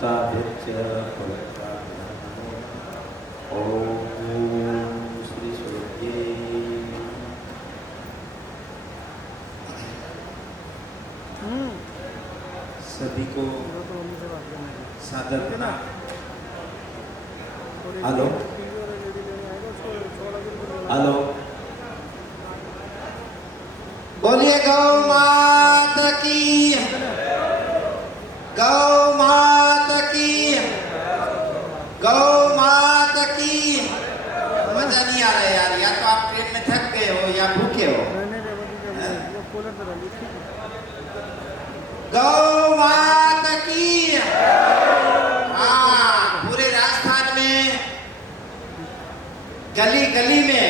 भूताभिर्च ओम श्री सूर्ये सभी को सादर प्रणाम। हेलो हेलो, बोलिए गौ माता की, गौ माता की, गौ माता की। मजा नहीं आ रहा है यार, या तो आप ट्रेन में थक गए हो या भूखे हो। गौ माता की। हाँ, पूरे राजस्थान में गली गली में,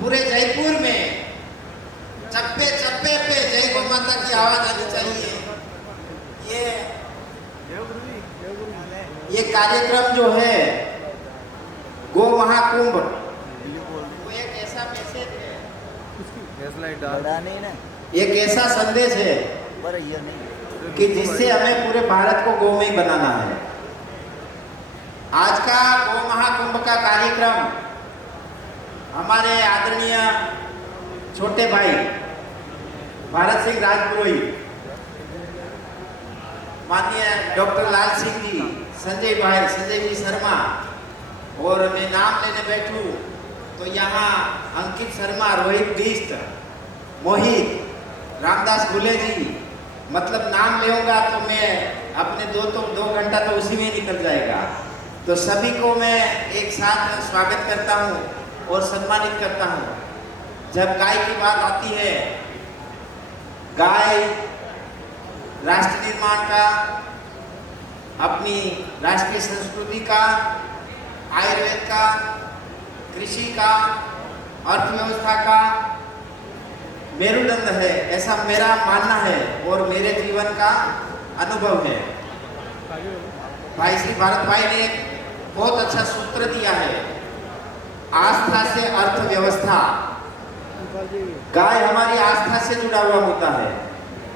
पूरे जयपुर में चप्पे चप्पे पे जय गौ माता की आवाज आनी चाहिए। ये कार्यक्रम जो है गो महाकुंभ, वो एक ऐसा मैसेज है, एक ऐसा संदेश है कि जिससे हमें पूरे भारत को गोमय बनाना है। आज का गो महाकुंभ का कार्यक्रम हमारे आदरणीय छोटे भाई भारत सिंह राजपुरोहित, माननीय डॉक्टर लाल सिंह जी, संजय भाई, संजय जी शर्मा, और मैं नाम लेने बैठूं तो यहाँ अंकित शर्मा, रोहित बिष्ट, मोहित, रामदास गुले जी, मतलब नाम लेऊंगा तो मैं अपने दो घंटा तो उसी में निकल जाएगा। तो सभी को मैं एक साथ स्वागत करता हूँ और सम्मानित करता हूँ। जब गाय की बात आती है, गाय राष्ट्र निर्माण का, अपनी राष्ट्रीय संस्कृति का, आयुर्वेद का, कृषि का, अर्थव्यवस्था का मेरुदंड है, ऐसा मेरा मानना है और मेरे जीवन का अनुभव है। भाई श्री भारत भाई ने एक बहुत अच्छा सूत्र दिया है, आस्था से अर्थव्यवस्था। गाय हमारी आस्था से जुड़ा हुआ होता है,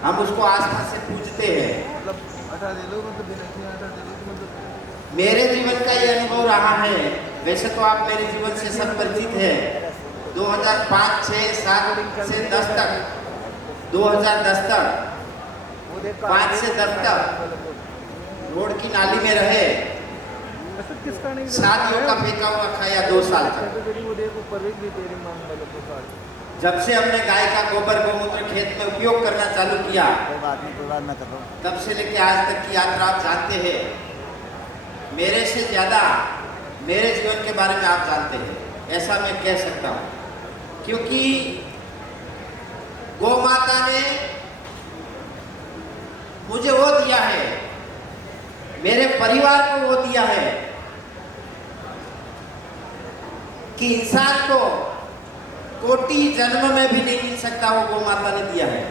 हम उसको आस्था से पूजते हैं। मेरे जीवन का ये अनुभव रहा है, वैसे तो आप मेरे जीवन से सब परिचित हैं। 2005, 6, 7 से 10 तक, 2010 तक, 5 से 10 तक रोड की नाली में रहे, शादियों का फेंका हुआ खाया 2 साल तक। जब से हमने गाय का गोबर गोमूत्र खेत में उपयोग करना चालू किया, तब से लेके आज तक की यात्रा आप जानते हैं। मेरे से ज्यादा मेरे जीवन के बारे में आप जानते हैं, ऐसा मैं कह सकता हूँ, क्योंकि गौ माता ने मुझे वो दिया है, मेरे परिवार को वो दिया है कि इंसान को कोटि जन्म में भी नहीं मिल सकता, वो गौ माता ने दिया है।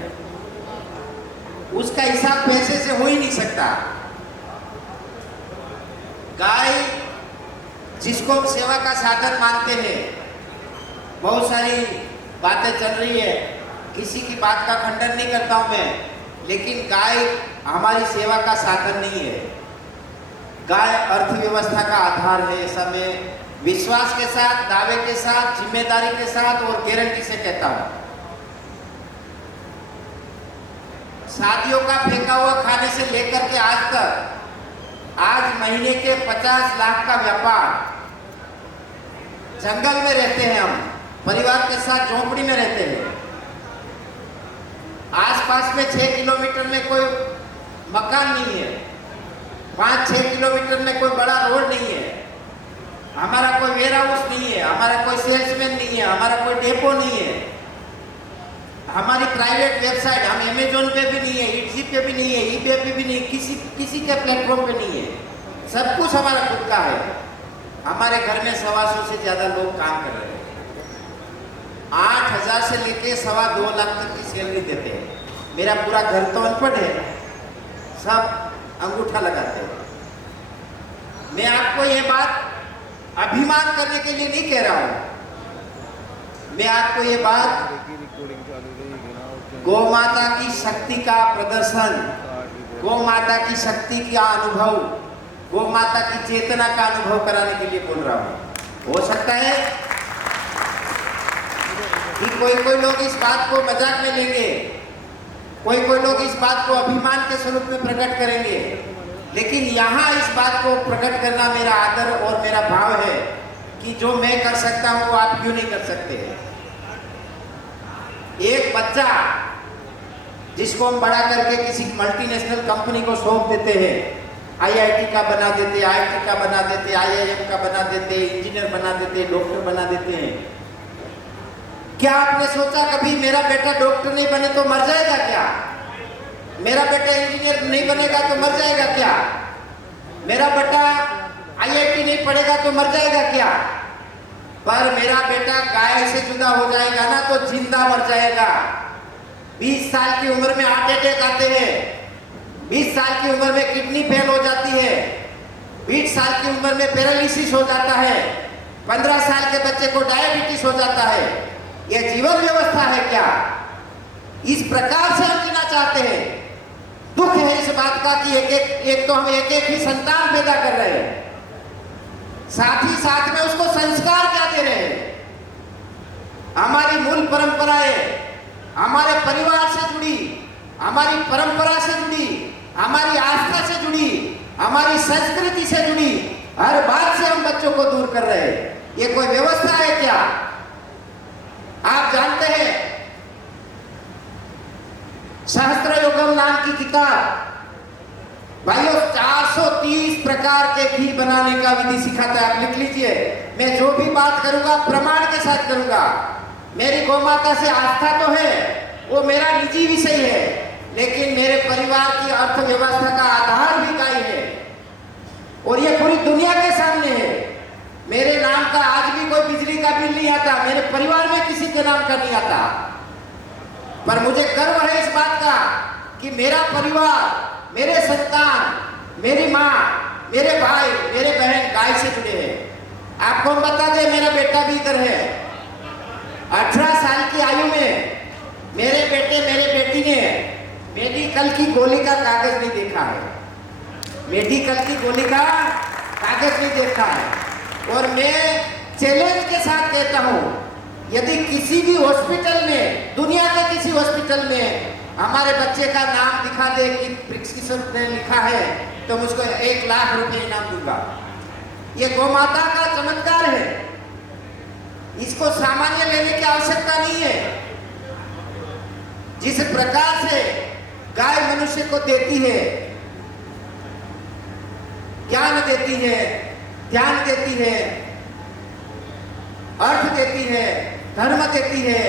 उसका हिसाब पैसे से हो ही नहीं सकता। गाय जिसको हम सेवा का साधन मानते हैं, बहुत सारी बातें चल रही है, किसी की बात का खंडन नहीं करता हूं मैं, लेकिन गाय हमारी सेवा का साधन नहीं है। गाय अर्थव्यवस्था का आधार है, ऐसा मैं विश्वास के साथ, दावे के साथ, जिम्मेदारी के साथ और गारंटी से कहता हूं। शादियों का फेंका हुआ खाने से लेकर के आज तक, आज महीने के 50 लाख का व्यापार, जंगल में रहते हैं हम, परिवार के साथ झोपड़ी में रहते हैं, आसपास में 6 किलोमीटर में कोई मकान नहीं है, 5-6 किलोमीटर में कोई बड़ा रोड नहीं है, हमारा कोई वेयर हाउस नहीं है, हमारा कोई सेल्समैन नहीं है, हमारा कोई डेपो नहीं है, हमारी प्राइवेट वेबसाइट, हम अमेजोन पे भी नहीं है, इट्जी पे भी नहीं है, ईबे पे भी नहीं, किसी के प्लेटफॉर्म पे नहीं है। सब कुछ हमारा खुद का है। हमारे घर में 125 से ज्यादा लोग काम कर रहे हैं। 8,000 से लेके 2.25 लाख तक की सैलरी देते हैं। मेरा पूरा घर तो अनपढ़ है, सब अंगूठा लगाते हैं। मैं आपको ये बात अभिमान करने के लिए नहीं कह रहा हूं, मैं आपको ये बात गौ माता की शक्ति का प्रदर्शन गौ माता की शक्ति का अनुभव, गौ माता की चेतना का अनुभव कराने के लिए बोल रहा हूं। हो सकता है कि कोई लोग इस बात को मजाक में लेंगे, कोई लोग इस बात को अभिमान के स्वरूप में प्रकट करेंगे, लेकिन यहाँ इस बात को प्रकट करना मेरा आदर और मेरा भाव है कि जो मैं कर सकता हूं वो आप क्यों नहीं कर सकते। एक बच्चा जिसको हम बड़ा करके किसी मल्टीनेशनल कंपनी को सौंप देते हैं, आईआईटी का बना देते, आईआईटी का बना देते, आईआईएम का बना देते, इंजीनियर बना देते, डॉक्टर बना देते हैं। क्या आपने सोचा कभी मेरा बेटा डॉक्टर नहीं बने तो मर जाएगा क्या? मेरा बेटा इंजीनियर नहीं बनेगा तो मर जाएगा क्या? मेरा बेटा आईआईटी नहीं पढ़ेगा तो मर जाएगा क्या? पर मेरा बेटा गाय से जुदा हो जाएगा ना तो जिंदा मर जाएगा। 20 साल की उम्र में हार्ट अटैक आते हैं, 20 साल की उम्र में किडनी फेल हो जाती है, 20 साल की उम्र में पैरालिसिस हो जाता है, 15 साल के बच्चे को डायबिटीज हो जाता है। यह जीवन व्यवस्था है क्या? इस प्रकार से हम जीना चाहते हैं। दुख है इस बात का कि एक तो हम एक ही संतान पैदा कर रहे हैं, साथ ही साथ में उसको संस्कार क्या दे रहे हैं। हमारी मूल परंपराएं हमारे परिवार से जुड़ी, हमारी परंपरा से जुड़ी, हमारी आस्था से जुड़ी, हमारी संस्कृति से जुड़ी हर बात से हम बच्चों को दूर कर रहे हैं। ये कोई व्यवस्था है क्या? आप जानते हैं सहस्त्र योगम नाम की किताब भाइयों 430 प्रकार के घी बनाने का विधि सिखाता है। आप लिख लीजिए, मैं जो भी बात करूंगा प्रमाण के साथ करूंगा। मेरी गौ माता से आस्था तो है, वो मेरा निजी विषय है, लेकिन मेरे परिवार की अर्थव्यवस्था का आधार भी गाय है और ये पूरी दुनिया के सामने है। मेरे नाम का आज भी कोई बिजली का बिल नहीं आता, मेरे परिवार में किसी के नाम का नहीं आता, पर मुझे गर्व है इस बात का कि मेरा परिवार, मेरे संतान, मेरी माँ, मेरे भाई, मेरे बहन गाय से जुड़े हैं। आपको हम बता दें, मेरा बेटा भी इधर है। 18 साल की आयु में मेरे बेटे मेरे बेटी ने मेडिकल की गोली का कागज नहीं देखा है, मेडिकल की गोली का कागज नहीं देखा है। और मैं चैलेंज के साथ कहता हूं, यदि किसी भी हॉस्पिटल में, दुनिया के किसी हॉस्पिटल में हमारे बच्चे का नाम दिखा दे कि प्रिस्क्रिप्शन में लिखा है, तो मुझको 1 लाख रुपए इनाम दूंगा। ये गौ माता का चमत्कार है, इसको सामान्य लेने की आवश्यकता नहीं है। जिस प्रकार से गाय मनुष्य को देती है, ज्ञान देती है, ध्यान देती है, अर्थ देती है, धर्म देती है,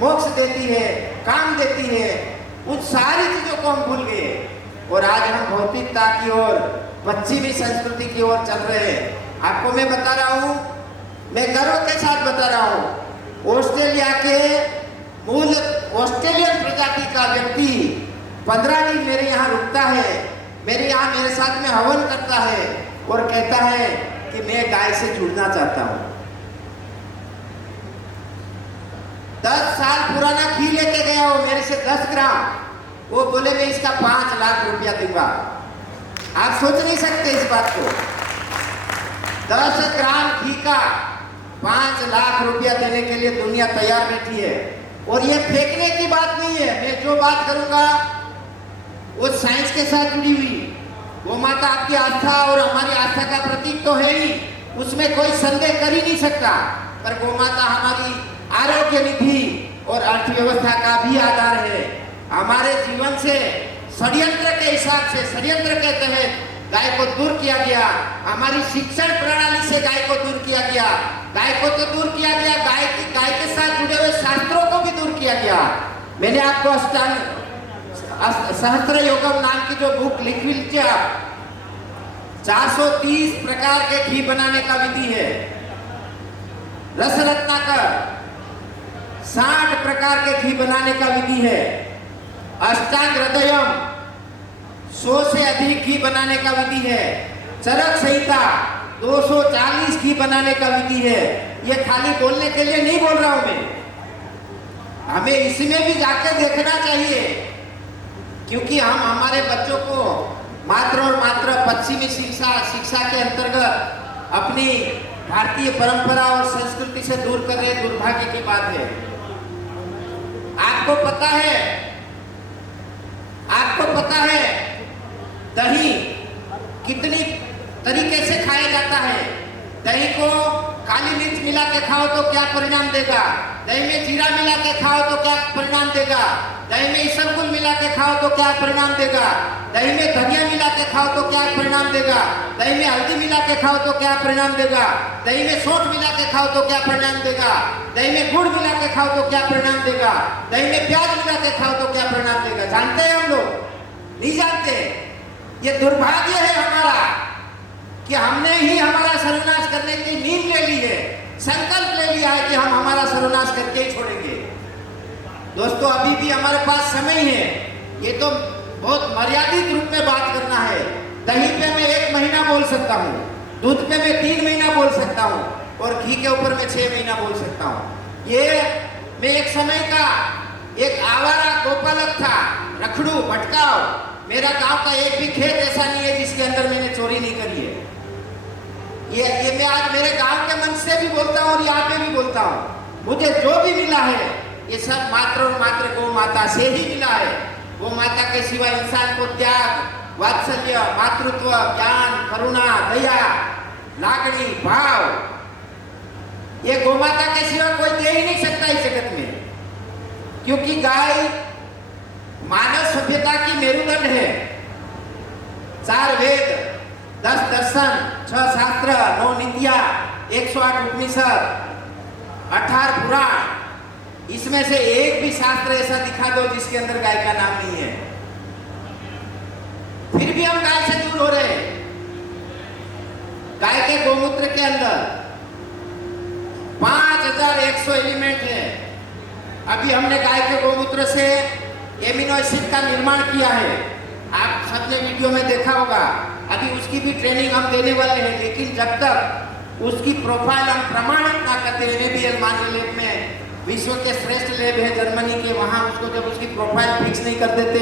मोक्ष देती है, काम देती है, उन सारी चीजों को हम भूल गए और आज हम भौतिकता की ओर, पश्चिमी संस्कृति की ओर चल रहे हैं। आपको मैं बता रहा हूं, मैं गर्व के साथ बता रहा हूं, ऑस्ट्रेलिया के मूल ऑस्ट्रेलियन प्रजाति का व्यक्ति 15 दिन मेरे यहाँ रुकता है, मेरे यहाँ मेरे साथ में हवन करता है और कहता है कि मैं गाय से जुड़ना चाहता हूं। 10 साल पुराना घी लेके गया वो मेरे से 10 ग्राम, वो बोले मैं इसका 5 लाख रुपया दूंगा। आप सोच नहीं सकते इस बात को, 10 ग्राम घी का 5 लाख रुपया देने के लिए दुनिया तैयार बैठी है। और ये फेंकने की बात नहीं है, मैं जो बात करूंगा वो साइंस के साथ जुड़ी हुई। गौ माता आपकी आस्था और हमारी आस्था का प्रतीक तो है ही, उसमें कोई संदेह कर ही नहीं सकता, पर गौ माता हमारी आरोग्य निधि और अर्थव्यवस्था का भी आधार है। हमारे जीवन से षड्यंत्र के हिसाब से, षड्यंत्र के तहत गाय को दूर किया गया, हमारी शिक्षण प्रणाली से गाय को दूर किया गया। गाय को तो दूर किया गया, गाय के साथ जुड़े हुए शास्त्रों को भी दूर किया गया। मैंने आपको सहस्त्र योगम नाम की जो बुक लिख लीजिए आप, 430 प्रकार के घी बनाने का विधि है। रस रत्नाकर 60 प्रकार के घी बनाने का विधि है। अष्टांग हृदयम 100 से अधिक घी बनाने का विधि है। चरक संहिता 240 घी बनाने का विधि है। ये खाली बोलने के लिए नहीं बोल रहा हूं मैं, हमें इसमें भी जाकर देखना चाहिए क्योंकि हम हमारे बच्चों को मात्र और मात्र पश्चिमी शिक्षा के अंतर्गत अपनी भारतीय परंपरा और संस्कृति से दूर कर रहे, दुर्भाग्य की बात है। आपको पता है दही कितनी तरीके से खाया जाता है। दही को काली मिर्च मिला के खाओ तो क्या परिणाम देगा, दही में जीरा मिला के खाओ तो क्या परिणाम देगा, दही में इसबगुल मिला के खाओ तो क्या परिणाम देगा, दही में धनिया मिला के खाओ तो क्या परिणाम देगा, दही में हल्दी मिला के खाओ तो क्या परिणाम देगा, दही में सौंठ मिला के खाओ तो क्या परिणाम देगा, दही में गुड़ मिला के खाओ तो क्या परिणाम देगा, दही में प्याज मिला के खाओ तो क्या परिणाम देगा। जानते हैं हम लोग? नहीं जानते। ये दुर्भाग्य है हमारा कि हमने ही हमारा सर्वनाश करने की नींद ले ली है, संकल्प ले लिया है कि हम हमारा सर्वनाश करके ही छोड़ेंगे। दोस्तों, अभी भी हमारे पास समय है। ये तो बहुत मर्यादित रूप में बात करना है। दही पे मैं 1 महीना बोल सकता हूँ, दूध पे मैं 3 महीना बोल सकता हूँ, और घी के ऊपर मैं 6 महीना बोल सकता हूँ। ये मैं एक समय का एक आवारा गोपालक था, रखड़ू भटकाव। मेरा गांव का एक भी खेत ऐसा नहीं है जिसके अंदर मैंने चोरी नहीं करी है। ये मैं आज मेरे गांव के मन से भी बोलता हूँ और यहाँ पे भी बोलता हूँ। मुझे जो भी मिला है ये सब मात्र और मात्र गौ माता से ही मिला है। गौ माता के सिवा इंसान को त्याग, वात्सल्य, मातृत्व, ज्ञान, करुणा, दया, लागणी, भाव, ये गौ माता के सिवा कोई दे ही नहीं सकता इस जगत में। क्योंकि गाय मानव सभ्यता की मेरुदंड है। 4 वेद, 10 दर्शन, 6 शास्त्र, 9 नित्या, 108 उपनिषद, 18 पुराण, इसमें से एक भी शास्त्र ऐसा दिखा दो जिसके अंदर गाय का नाम नहीं है। फिर भी हम गाय से दूर हो रहे हैं। गाय के गोमूत्र के अंदर 5100 एलिमेंट है। अभी हमने गाय के गोमूत्र से एमिनो एसिड का निर्माण किया है। आप सबने वीडियो में देखा होगा। अभी उसकी भी ट्रेनिंग हम देने वाले हैं, लेकिन जब तक उसकी प्रोफाइल हम प्रमाणित ना करते, NABL मान्य लैब में, विश्व के श्रेष्ठ लैब है जर्मनी के, वहां उसको जब उसकी प्रोफाइल फिक्स नहीं कर देते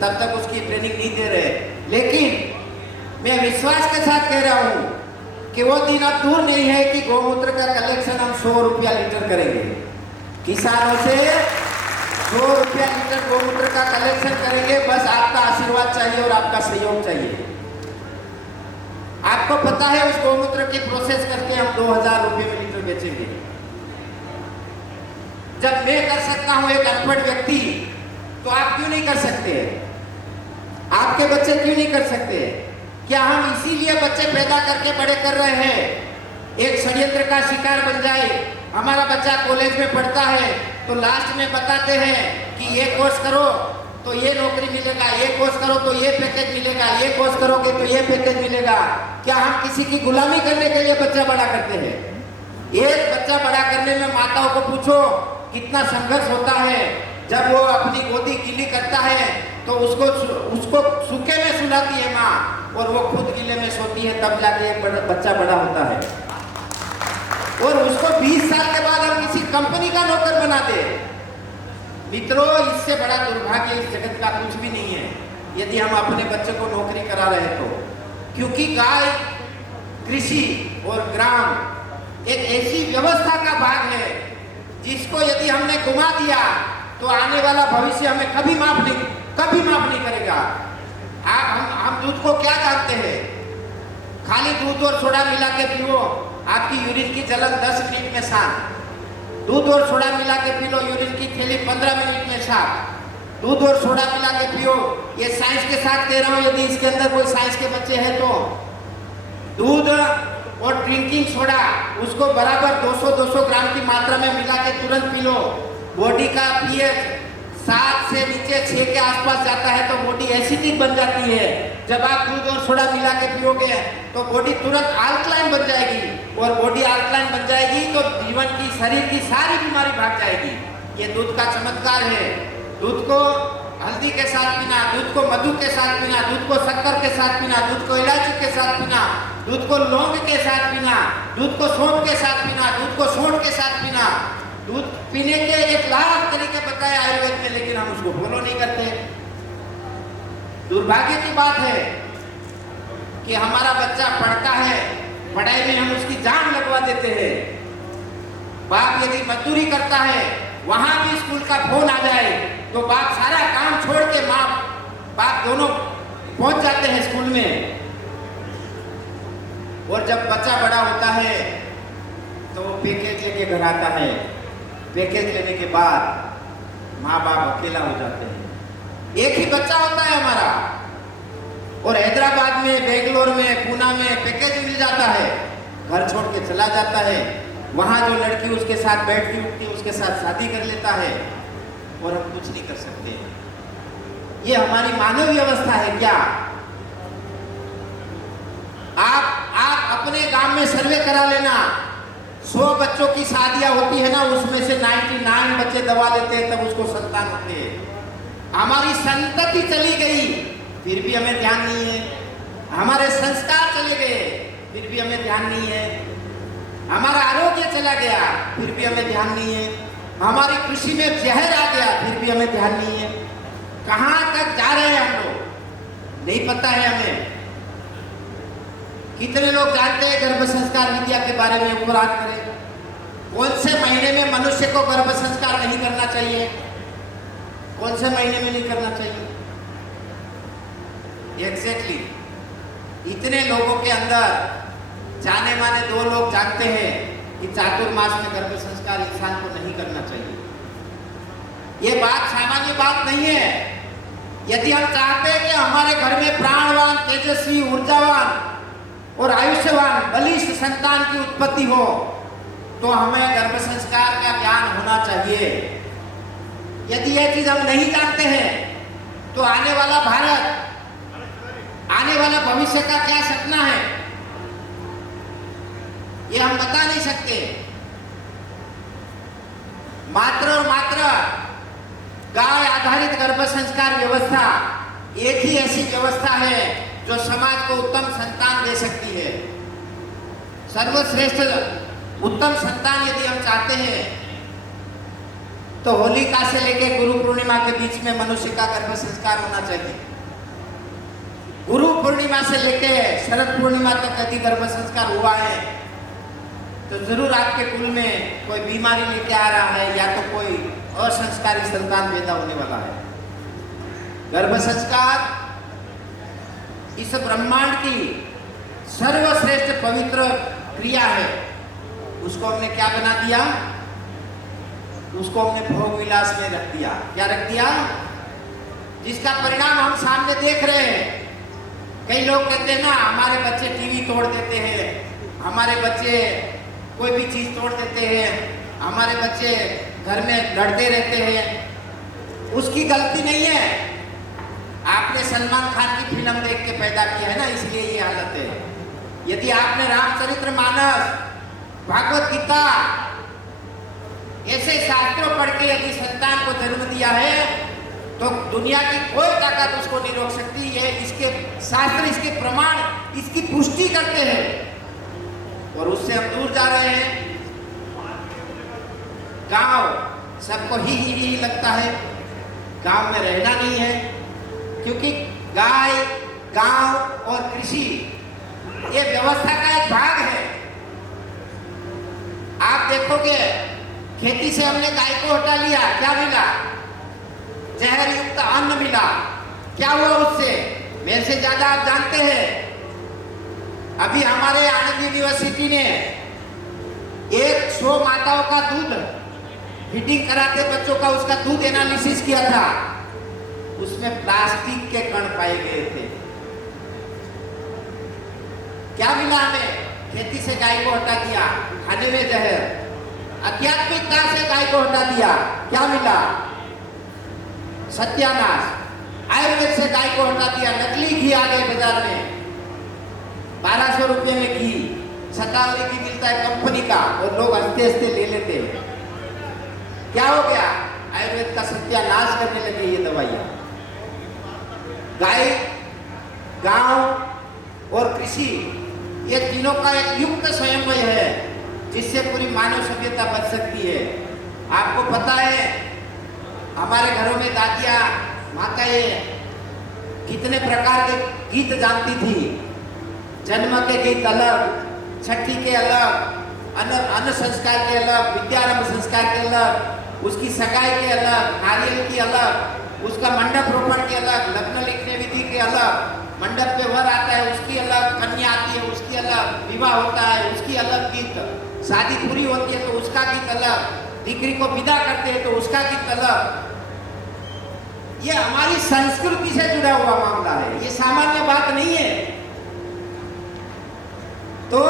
तब तक उसकी ट्रेनिंग नहीं दे रहे। लेकिन मैं विश्वास के साथ कह रहा हूं कि वो दिन अब दूर नहीं है कि गोमूत्र का कलेक्शन हम 100 रुपया लीटर करेंगे। किसानों से 100 रुपया लीटर गोमूत्र का कलेक्शन करेंगे। बस आपका आशीर्वाद चाहिए और आपका सहयोग चाहिए। आपको पता है उस गोमूत्र की प्रोसेस करके हम 2000 रुपये में लीटर बेचेंगे। जब मैं कर सकता हूं एक अनपढ़ व्यक्ति, तो आप क्यों नहीं कर सकते? आपके बच्चे क्यों नहीं कर सकते? क्या हम इसीलिए बच्चे पैदा करके बड़े कर रहे हैं एक षड्यंत्र का शिकार बन जाए? हमारा बच्चा कॉलेज में पढ़ता है तो लास्ट में बताते हैं कि ये कोर्स करो तो ये नौकरी मिलेगा, ये कोर्स करो तो ये पैकेज मिलेगा, ये कोर्स करोगे तो ये पैकेज मिलेगा। क्या हम किसी की गुलामी करने के लिए बच्चा बड़ा करते हैं? एक बच्चा बड़ा करने में माताओं को पूछो कितना संघर्ष होता है। जब वो अपनी गोदी गीली करता है तो उसको सूखे में सुलाती है माँ, और वो खुद गीले में सोती है, तब जाके एक बच्चा बड़ा होता है। और उसको 20 साल के बाद हम किसी कंपनी का नौकर बना दे। मित्रों, इससे बड़ा दुर्भाग्य इस जगत का कुछ भी नहीं है यदि हम अपने बच्चे को नौकरी करा रहे तो। क्योंकि गाय, कृषि और ग्राम एक ऐसी व्यवस्था का भाग है जिसको यदि हमने गुमा दिया तो आने वाला भविष्य हमें कभी माफ नहीं करेगा। हम दूध को क्या जानते हैं? खाली दूध और सोडा मिला के पियो, आपकी यूरिन की जलन 10 मिनट में शांत। दूध और सोडा मिला के पी लो, यूरिन की थैली 15 मिनट में साफ। दूध और सोडा मिला के पियो। ये साइंस के साथ कह रहा हूं, यदि इसके अंदर कोई साइंस के बच्चे हैं तो। दूध और ड्रिंकिंग सोडा उसको बराबर 200-200 ग्राम की मात्रा में मिला के तुरंत पी लो। बॉडी का pH 7 से नीचे 6 के आसपास जाता है तो बॉडी एसिडिक बन जाती है। जब आप दूध और सोडा मिला के पियोगे तो बॉडी तुरंत अल्कलाइन बन जाएगी, और बॉडी अल्कलाइन बन जाएगी तो जीवन की, शरीर की सारी बीमारी भाग जाएगी। ये दूध का चमत्कार है। दूध को हल्दी के साथ पीना, दूध को मधु के साथ पीना, दूध को शक्कर के साथ पीना, दूध को इलायची के साथ पीना, दूध को लौंग के साथ पीना, दूध को सौंठ के साथ पीना, दूध को सौंठ के साथ पीना। दूध पीने के 1 लाख तरीके बताए आयुर्वेद में, लेकिन हम उसको फॉलो नहीं करते। दुर्भाग्य की बात है कि हमारा बच्चा पढ़ता है, पढ़ाई में हम उसकी जान लगवा देते हैं। बाप यदि मजदूरी करता है, वहां भी स्कूल का फोन आ जाए तो बाप सारा काम छोड़ के माँ बाप दोनों पहुंच जाते हैं स्कूल में। और जब बच्चा बड़ा होता है तो वो पैकेज लेके घर आता है। पैकेज लेने के बाद माँ बाप अकेला हो जाते हैं। एक ही बच्चा होता है हमारा, और हैदराबाद में, बेंगलोर में, पूना में पैकेज मिल जाता है, घर छोड़ के चला जाता है। वहां जो लड़की उसके साथ बैठती उठती उसके साथ शादी कर लेता है, और हम कुछ नहीं कर सकते। ये हमारी मानव व्यवस्था है क्या? आप अपने गांव में सर्वे करा लेना, 100 बच्चों की शादियां होती है ना, उसमें से 99 बच्चे दबा लेते हैं, तब उसको संतान होते हैं। हमारी संतति चली गई, फिर भी हमें ध्यान नहीं है। हमारे संस्कार चले गए, फिर भी हमें ध्यान नहीं है। हमारा आरोग्य चला गया, फिर भी हमें ध्यान नहीं है। हमारी कृषि में जहर आ गया, फिर भी हमें ध्यान नहीं है। कहां तक जा रहे हैं हम लोग, नहीं पता है हमें। कितने लोग जानते हैं गर्भ संस्कार विद्या के बारे में? उपराध करें, कौन से महीने में मनुष्य को गर्भ संस्कार नहीं करना चाहिए, कौन से महीने में नहीं करना चाहिए? एग्जैक्टली इतने लोगों के अंदर जाने माने 2 लोग जानते हैं कि चातुर्मास में गर्भ संस्कार इंसान को नहीं करना चाहिए। ये बात सामान्य बात नहीं है। यदि हम चाहते हैं कि हमारे घर में प्राणवान, तेजस्वी, ऊर्जावान और आयुष्यवान बलिष्ठ संतान की उत्पत्ति हो, तो हमें गर्भ संस्कार का ज्ञान होना चाहिए। यदि यह चीज हम नहीं जानते हैं तो आने वाला भारत, आने वाला भविष्य का क्या सपना है, ये हम बता नहीं सकते। मात्र और मात्र गाय आधारित गर्भ संस्कार व्यवस्था एक ही ऐसी व्यवस्था है जो समाज को उत्तम संतान दे सकती है। सर्वश्रेष्ठ उत्तम संतान यदि हम चाहते हैं तो होलिका से लेकर गुरु पूर्णिमा के बीच में मनुष्य का गर्भ संस्कार होना चाहिए। गुरु पूर्णिमा से लेकर शरद पूर्णिमा तक यदि गर्भ संस्कार हुआ है तो जरूर आपके कुल में कोई बीमारी लेके आ रहा है, या तो कोई असंस्कारी संतान पैदा होने वाला है। गर्भ संस्कार इस ब्रह्मांड की सर्वश्रेष्ठ पवित्र क्रिया है। उसको हमने क्या बना दिया? उसको हमने भोग विलास में रख दिया। क्या रख दिया? जिसका परिणाम हम सामने देख रहे हैं। कई लोग कहते हैं ना, हमारे बच्चे टीवी तोड़ देते हैं, हमारे बच्चे कोई भी चीज तोड़ देते हैं, हमारे बच्चे घर में लड़ते रहते हैं। उसकी गलती नहीं है। आपने सलमान खान की फिल्म देख के पैदा किया है ना, इसलिए ये हालत है। यदि आपने रामचरितमानस, भागवत गीता ऐसे शास्त्रों पढ़ के यदि संतान को जन्म दिया है तो दुनिया की कोई ताकत उसको नहीं रोक सकती। ये इसके शास्त्र, इसके प्रमाण इसकी पुष्टि करते हैं, और उससे हम दूर जा रहे हैं। गांव सबको ही लगता है, गांव में रहना नहीं है, क्योंकि गाय, गांव और कृषि ये व्यवस्था का एक भाग है। आप देखोगे खेती से हमने गाय को हटा लिया, क्या मिला? जहर युक्त अन्न मिला। क्या हुआ उससे? मेरे से ज्यादा आप जानते हैं। अभी हमारे आनंद यूनिवर्सिटी ने 100 माताओं का दूध फीडिंग कराते बच्चों का, उसका दूध एनालिसिस किया था। उसमें प्लास्टिक के कण पाए गए थे। क्या मिला हमें? खेती से गाय को हटा दिया, खाने में जहर। आध्यात्मिकता से गाय को हटा दिया, क्या मिला? सत्यानाश। आयुर्वेद से गाय को हटा दिया, नकली घी आ गए बाजार में। 1200 रुपये में घी, शतावरी घी मिलता है कंपनी का, और लोग हंसते हंसते ले लेते हैं। क्या हो गया? आयुर्वेद का सत्यानाश करने लगे ये दवाइयां। गाय, गांव और कृषि ये तीनों का एक युक्त स्वयंवय है, जिससे पूरी मानव सभ्यता बच सकती है। आपको पता है, हमारे घरों में दादियां, माताएं कितने प्रकार के गीत जानती थी। जन्म के गीत अलग, छठी के अलग, अन्न संस्कार के अलग, विद्यारंभ संस्कार के अलग, उसकी सगाई के अलग, नारियल की अलग, उसका मंडप रोपण के अलग, लग्न लिखने विधि के अलग, मंडप पे वर आता है उसकी अलग, कन्या आती है उसकी अलग, विवाह होता है उसकी अलग गीत, शादी पूरी होती है तो उसका गीत अलग, दीकरी को विदा करते हैं तो उसका गीत अलग। ये हमारी संस्कृति से जुड़ा हुआ मामला है, ये सामान्य बात नहीं है। तो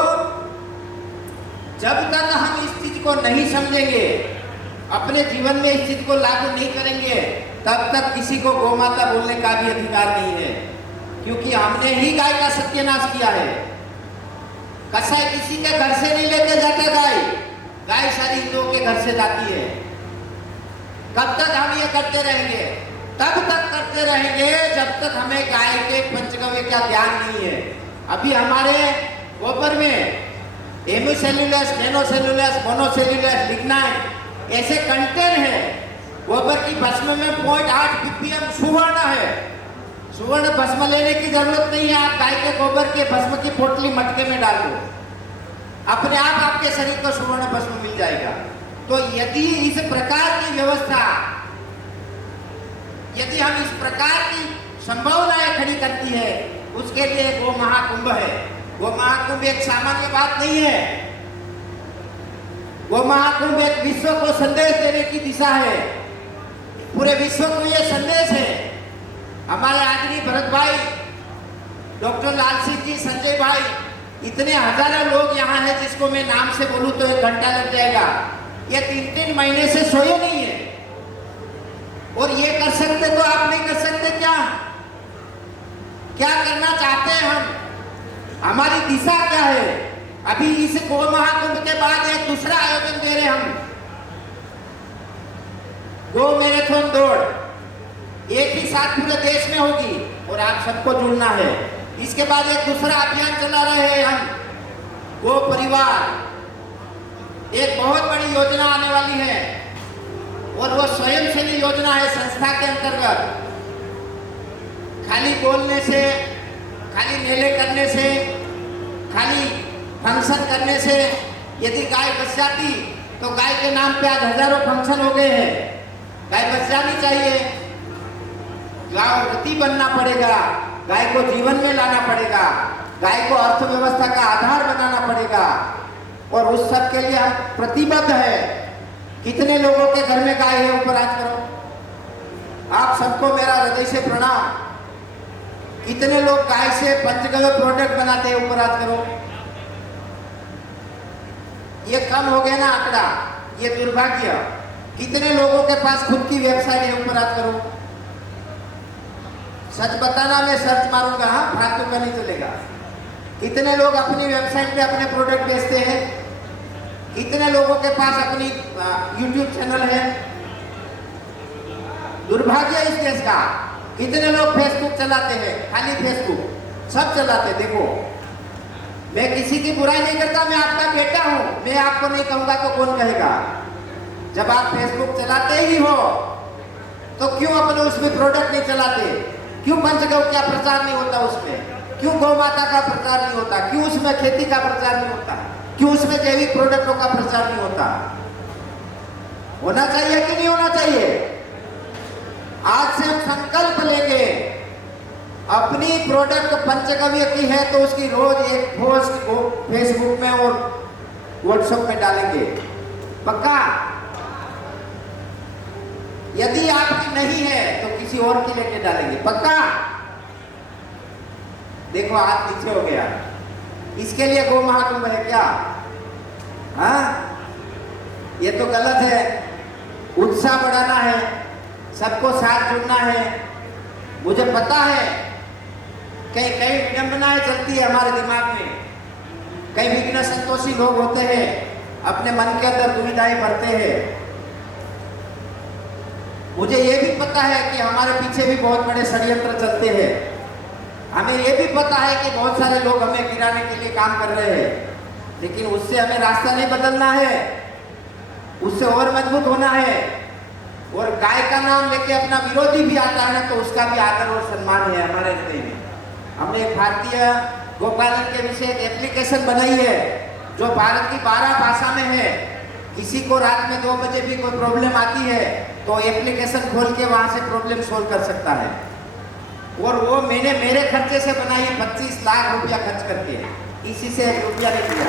जब तक हम इस चीज को नहीं समझेंगे, अपने जीवन में इस चीज को लागू नहीं करेंगे, तब तक किसी को गौ माता बोलने का भी अधिकार नहीं है, क्योंकि हमने ही गाय का सत्यानाश किया है। कसाई किसी के घर से नहीं लेके जाता गाय, गाय सारी हिंदुओं के घर से जाती है। कब तक हम ये करते रहेंगे? तब तक करते रहेंगे जब तक हमें गाय के पंचगव्य का ज्ञान नहीं है। अभी हमारे गोबर में हेमिसेल्युलस, नैनोसेल्युलस, मोनोसेल्युलस, लिग्नाइट ऐसे कंटेंट है। गोबर की भस्म में 0.8 ppm सुवर्ण है। सुवर्ण भस्म लेने की जरूरत नहीं है, आप गाय के गोबर के भस्म की पोटली मटके में डाल दो, अपने आप आपके शरीर को सुवर्ण भस्म मिल जाएगा। तो यदि इस प्रकार की व्यवस्था, यदि हम इस प्रकार की संभावनाएं खड़ी करती है, उसके लिए गो महाकुंभ है। गो महाकुंभ एक सामान्य बात नहीं है। गो महाकुंभ एक विश्व को संदेश देने की दिशा है। पूरे विश्व को यह संदेश है। हमारे आदरणीय भरत भाई, डॉक्टर लाल सिंह जी, संजय भाई, इतने हजारों लोग यहाँ हैं जिसको मैं नाम से बोलूं तो 1 घंटा लग जाएगा। ये 3-3 महीने से सोए नहीं है, और ये कर सकते तो आप नहीं कर सकते क्या? क्या करना चाहते हैं हम? हमारी दिशा क्या है? अभी इस गो महाकुंभ के बाद एक दूसरा आयोजन दे रहे हम, गो मैराथन दौड़, एक ही साथ पूरे देश में होगी और आप सबको जुड़ना है। इसके बाद एक दूसरा अभियान चला रहे हैं हम, गो परिवार। एक बहुत बड़ी योजना आने वाली है और वो स्वयंसेवी योजना है संस्था के अंतर्गत। खाली बोलने से, खाली मेले करने से, खाली फंक्शन करने से यदि गाय बच जाती तो गाय के नाम पे आज हजारों फंक्शन हो गए हैं। गाय बच जानी चाहिए, गायवती बनना पड़ेगा, गाय को जीवन में लाना पड़ेगा, गाय को अर्थव्यवस्था का आधार बनाना पड़ेगा, और उस सब के लिए हम प्रतिबद्ध है। कितने लोगों के घर में गाय है? ऊपर हाथ करो। आप सबको मेरा हृदय से प्रणाम। कितने लोग गाय से पंचगव्य प्रोडक्ट बनाते हैं? ऊपर हाथ करो। ये कम हो गया ना आंकड़ा, ये दुर्भाग्य। कितने लोगों के पास खुद की वेबसाइट है? ऊपर हाथ करो। सच बताना, मैं सर्च मारूंगा, हाँ, फालतू का नहीं चलेगा। कितने लोग अपनी वेबसाइट पे अपने प्रोडक्ट बेचते हैं? कितने लोगों के पास अपनी यूट्यूब चैनल है? दुर्भाग्य इस देश का। कितने लोग फेसबुक चलाते हैं? खाली फेसबुक सब चलाते। देखो, मैं किसी की बुराई नहीं करता, मैं आपका बेटा हूं, मैं आपको नहीं कहूंगा तो कौन कहेगा? जब आप फेसबुक चलाते ही हो तो क्यों अपने उसमें प्रोडक्ट नहीं चलाते? क्यों पंचगव्य का प्रचार नहीं होता उसमें? क्यों गौ माता का प्रचार नहीं होता? क्यों उसमें खेती का प्रचार नहीं होता? क्यों उसमें जैविक प्रोडक्टों का प्रचार नहीं होता? होना चाहिए कि नहीं होना चाहिए? आज से हम संकल्प लेंगे, अपनी प्रोडक्ट पंचगव्य की है तो उसकी रोज एक पोस्ट को फेसबुक में और व्हाट्सएप में डालेंगे। पक्का? यदि आपकी नहीं है तो किसी और की लेके डालेंगे। पक्का? देखो, हाथ नीचे हो गया। इसके लिए गो महाकुंभ है क्या? हाँ, ये तो गलत है। उत्साह बढ़ाना है, सबको साथ जुड़ना है। मुझे पता है कई विडंबनाएं चलती है हमारे दिमाग में, कई विघ्न संतोषी लोग होते हैं, अपने मन के अंदर दुविधाएं भरते हैं। मुझे ये भी पता है कि हमारे पीछे भी बहुत बड़े षड्यंत्र चलते हैं। हमें ये भी पता है कि बहुत सारे लोग हमें गिराने के लिए काम कर रहे हैं, लेकिन उससे हमें रास्ता नहीं बदलना है, उससे और मजबूत होना है। और गाय का नाम लेके अपना विरोधी भी आता है तो उसका भी आदर और सम्मान है हमारे हृदय में। हमने भारतीय गोपालन के विषय एक एप्लीकेशन बनाई है जो भारत की 12 भाषा में है। किसी को रात में 2 बजे भी कोई प्रॉब्लम आती है तो एप्लीकेशन खोल के वहां से प्रॉब्लम सोल्व कर सकता है। और वो मैंने मेरे खर्चे से बनाई है, 25 लाख रुपया खर्च करके, किसी से 1 रुपया नहीं दिया।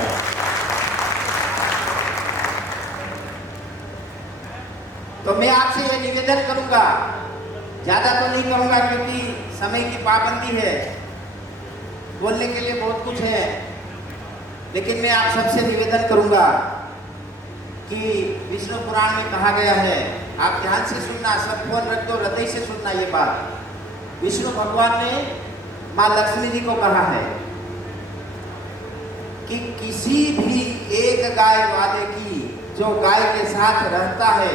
तो मैं आपसे ये निवेदन करूंगा, ज्यादा तो नहीं कहूंगा क्योंकि समय की पाबंदी है, बोलने के लिए बहुत कुछ है, लेकिन मैं आप सबसे निवेदन करूंगा कि विष्णु पुराण में कहा गया है, आप ध्यान से सुनना, सब फोन रख दो, हृदय से सुनना ये बात। विष्णु भगवान ने माँ लक्ष्मी जी को कहा है कि किसी भी एक गाय वाले की जो गाय के साथ रहता है,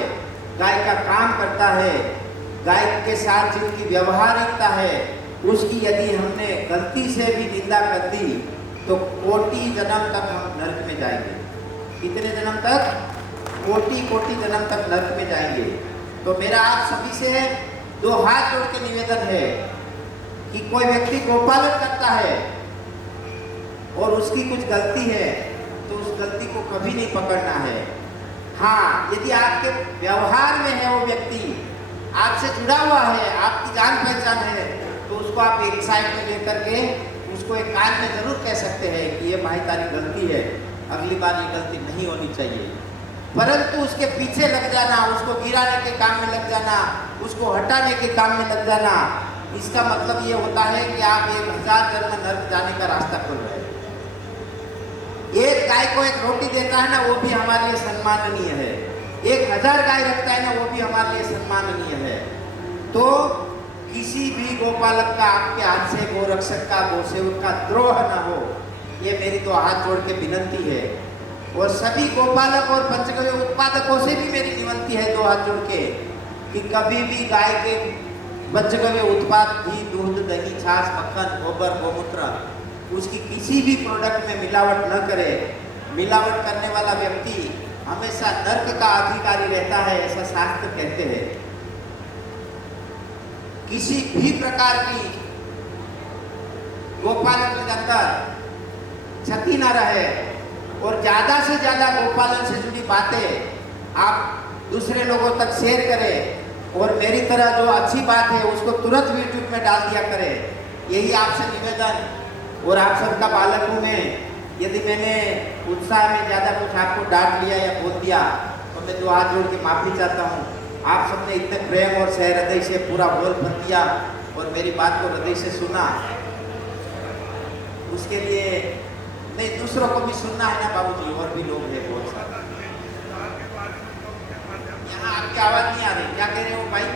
गाय का काम करता है, गाय के साथ जिनकी व्यवहारिकता है, उसकी यदि हमने गलती से भी निंदा कर दी तो कोटि जन्म तक हम नरक में जाएंगे। कितने जन्म तक? कोटि जन्म तक नरक में जाएंगे। तो मेरा आप सभी से 2 हाथ जोड़ के निवेदन है कि कोई व्यक्ति गोपालन करता है और उसकी कुछ गलती है तो उस गलती को कभी नहीं पकड़ना है। हाँ, यदि आपके व्यवहार में है वो व्यक्ति आपसे जुड़ा हुआ है, आपकी जान पहचान है, तो उसको आप एक साइड में लेकर के उसको एक कान में जरूर कह सकते हैं कि ये भाई तारी गलती है, अगली बार ये गलती नहीं होनी चाहिए। परंतु उसके पीछे लग जाना, उसको गिराने के काम में लग जाना, उसको हटाने के काम में लग जाना, इसका मतलब ये होता है कि आप 1000 जन्म नरक जाने का रास्ता खोल रहे हैं। एक गाय को एक रोटी देता है ना, वो भी हमारे लिए सम्माननीय है। 1000 गाय रखता है ना, वो भी हमारे लिए सम्माननीय है। तो किसी भी गोपालक का, आपके हाथ से गोरक्षक का, गोसेवक का द्रोह ना हो, ये मेरी 2 हाथ जोड़ के विनंती है। और सभी गोपालक और पंचगव्य उत्पादकों से भी मेरी विनंती है 2 हाथ जोड़ के कि कभी भी गाय के पंचगव्य उत्पाद, घी, दूध, दही, छाछ, मक्खन, गोबर, गोमूत्र, उसकी किसी भी प्रोडक्ट में मिलावट न करे। मिलावट करने वाला व्यक्ति हमेशा नरक का अधिकारी रहता है, ऐसा शास्त्र कहते हैं। किसी भी प्रकार की गोपालन के अंदर क्षति न रहे और ज्यादा से ज्यादा गोपालन से जुड़ी बातें आप दूसरे लोगों तक शेयर करें और मेरी तरह जो अच्छी बात है उसको तुरंत यूट्यूब में डाल दिया करें। यही आपसे निवेदन। और आप सबका बालक हूँ मैं, यदि मैंने उत्साह में ज़्यादा कुछ आपको डांट लिया या बोल दिया तो मैं 2 हाथ जोड़ के माफ़ी चाहता हूँ। आप सबने इतने प्रेम और सहृदय से पूरा बोल भर दिया और मेरी बात को हृदय से सुना, उसके लिए नहीं, दूसरों को भी सुनना है ना बाबूजी, और भी लोग हैं बहुत सारे। यहाँ आपकी आवाज़ नहीं आ रही, क्या कह रहे हो भाई?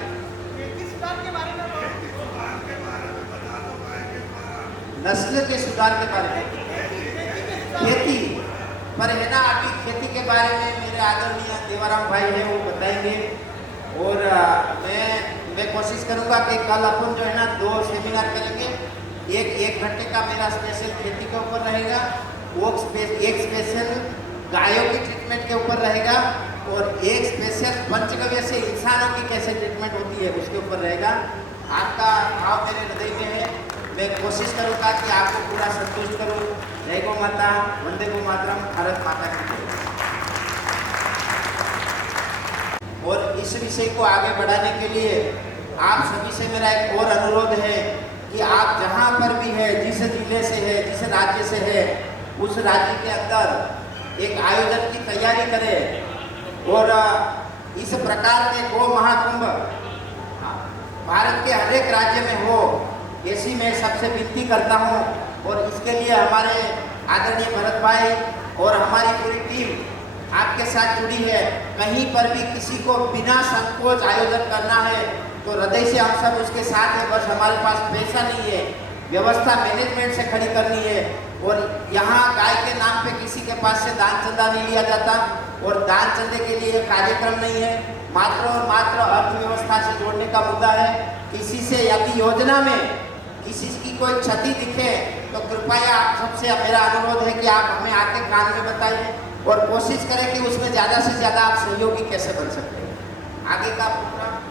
नस्ल के सुधार के बारे में, खेती पर है ना, अभी खेती के बारे में मेरे आदरणीय देवाराम भाई हैं, वो बताएंगे। और मैं कोशिश करूंगा कि कल अपन जो है ना 2 सेमिनार करेंगे। एक घंटे का मेरा स्पेशल खेती के ऊपर रहेगा, एक स्पेशल गायों की ट्रीटमेंट के ऊपर रहेगा और एक स्पेशल पंचगव्य से इंसानों की कैसे ट्रीटमेंट होती है उसके ऊपर रहेगा। आपका भाव मेरे हृदय में है, मैं कोशिश करूंगा कि आपको पूरा संतुष्ट करूं। जय गौ माता, वंदे गो मातरम, भारत माता की जय। और इस विषय को आगे बढ़ाने के लिए आप सभी से मेरा एक और अनुरोध है कि आप जहाँ पर भी है, जिस जिले से है, जिस राज्य से है, उस राज्य के अंदर एक आयोजन की तैयारी करें और इस प्रकार के गो महाकुंभ भारत के हर एक राज्य में हो, ऐसी मैं सबसे विनती करता हूँ। और इसके लिए हमारे आदरणीय भरत भाई और हमारी पूरी टीम आपके साथ जुड़ी है। कहीं पर भी किसी को बिना संकोच आयोजन करना है तो हृदय से हम सब उसके साथ हैं। बस हमारे पास पैसा नहीं है, व्यवस्था मैनेजमेंट से खड़ी करनी है। और यहाँ गाय के नाम पे किसी के पास से दान चंदा नहीं लिया जाता और दान चंदे के लिए कार्यक्रम नहीं है, मात्र और मात्र अर्थव्यवस्था से जोड़ने का मुद्दा है। किसी से यदि योजना में किसी की कोई क्षति दिखे तो कृपया आप सबसे मेरा अनुरोध है कि आप हमें आके कान में बताइए और कोशिश करें कि उसमें ज़्यादा से ज़्यादा आप सहयोगी कैसे बन सकते हैं। आगे का प्रोग्राम